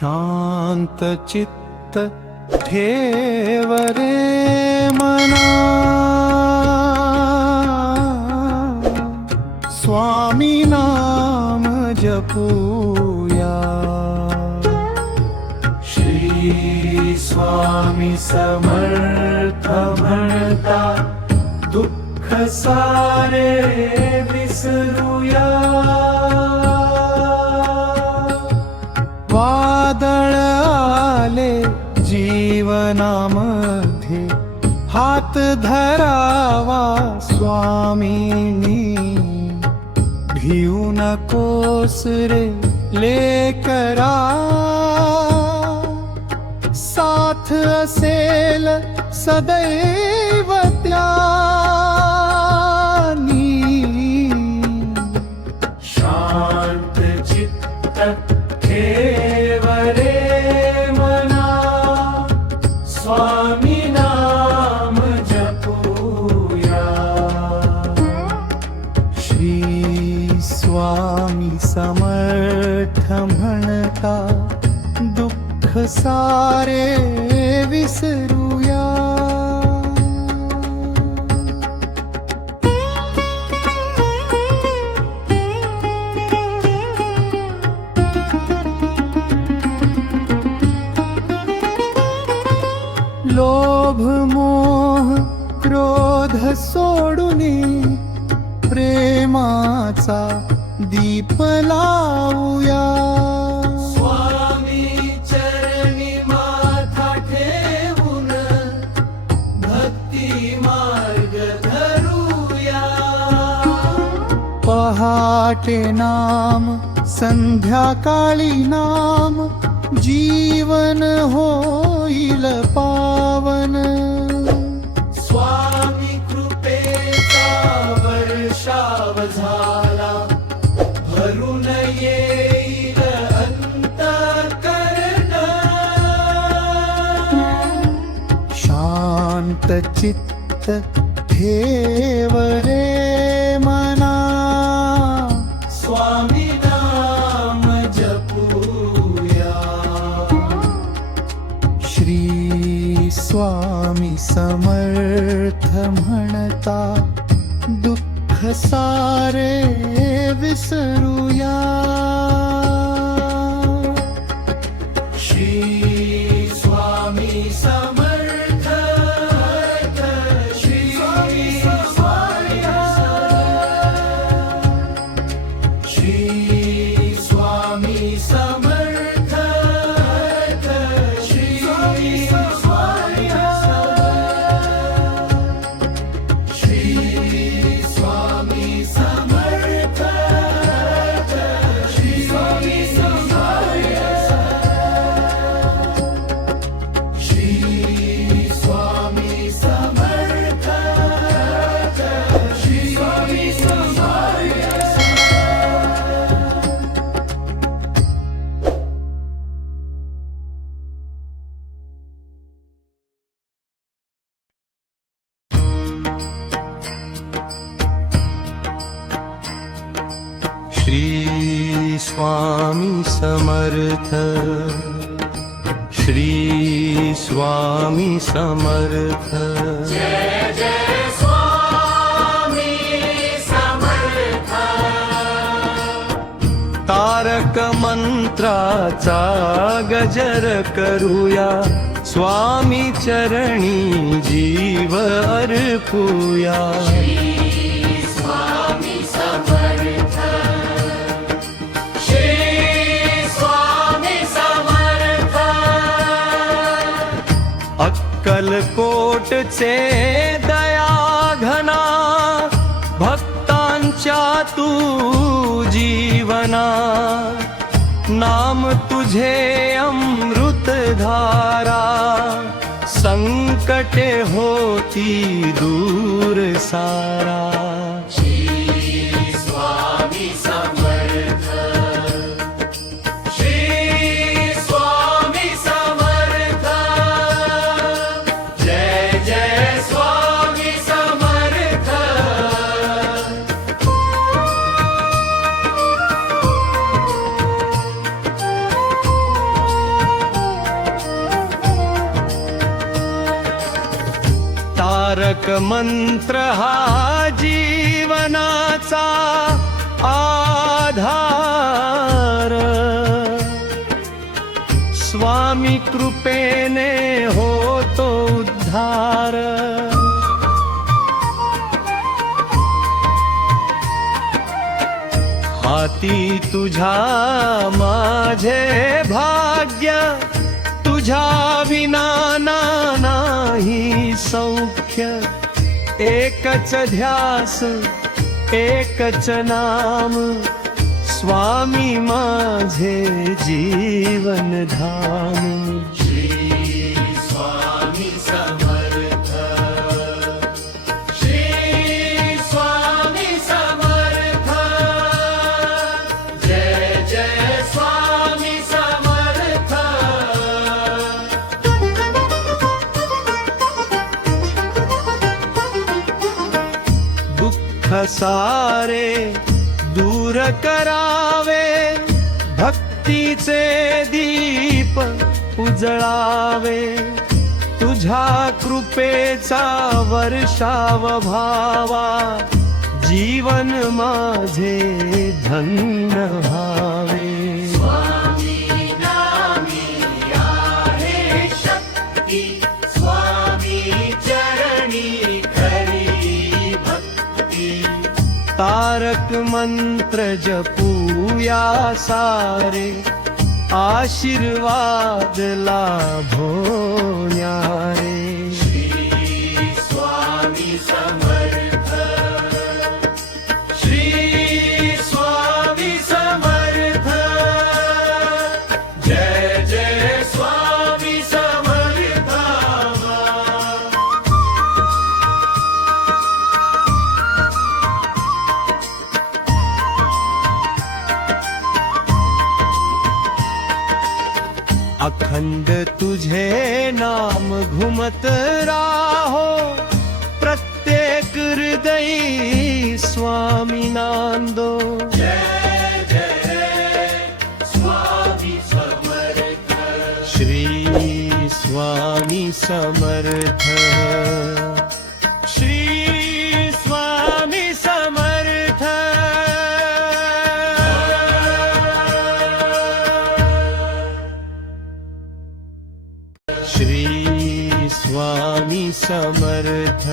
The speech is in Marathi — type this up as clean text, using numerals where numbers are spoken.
शांत चित्त ठेव रे मना, स्वामी नाम जपूया। श्री स्वामी समर्थ म्हणता दुःख सारे विसरूया। वादळ आले जीवनामध्ये हात धरावा स्वामीनी। भिऊ नकोस रे लेकरा, साथ असेल सदैव त्यानी। शांत चित्त ठेव रे मना, स्वामी नाम जपूया। श्री स्वामी समर्थ म्हणता दुःख सारे विसरूया। लोभ मोह क्रोध सोडूनी प्रेमाचा दीप लावूया। स्वामी चरणी माथा ठेवून भक्ती मार्ग धरूया। पहाटे नाम संध्याकाळी नाम, जीवन होईल पावन। स्वामी कृपेचा वर्षाव झाला, भरून येईल अंतःकरण। शांत चित्त ठेव रे मना, स्वामी नाम जपूया। श्री स्वामी समर्थ म्हणता दुःख सारे विसरूया। श्री स्वामी समर्थ, श्री स्वामी समर्थ, श्री स्वामी समर्थ, श्री स्वामी समर्थ, श्री स्वामी समर्थ, श्री स्वामी समर्थ, श्री स्वामी समर्थ, श्री स्वामी समर्थ। श्री स्वामी समर्थ, श्री स्वामी समर्थ। जय जय स्वामी समर्थ। तारक मंत्राचा गजर करूया, स्वामी चरणी जीव अर्पूया। अक्कलकोटचे दया घना, भक्तांच्या तू जीवना। नाम तुझे अमृतधारा, संकटे होती दूर सारा। तारक मंत्र हा जीवनाचा आधार, स्वामी कृपेने होतो उद्धार. हाती तुझ्या माझे भाग्य, तुझ्या विना नाही सौख्य. एकच ध्यास एकच नाम, स्वामी माझे जीवन धाम. श्री स्वामी समर्थ, श्री स्वामी समर्थ, जय जय स्वामी समर्थ. दुःख सारे दूर करावे, भक्तीचे दीप उजळावे. तुझ्या कृपेचा वर्षाव भावा, जीवन माझे धन्य व्हावे. स्वामी नामी आहे शक्ती, स्वामी चरणी खरी भक्ती. तारक मंत्र जपूया सारे, आशीर्वाद लाभो न्यारे. श्री स्वामी समर्थ, श्री स्वामी समर्थ, जय जय स्वामी समर्थ. अखंड तुझे नाम घुमत राहो, प्रत्येक हृदयी स्वामी नांदो. जय जय स्वामी समर्थ, श्री स्वामी समर्थ, श्री स्वामी समर्थ. श्री स्वामी समर्थ.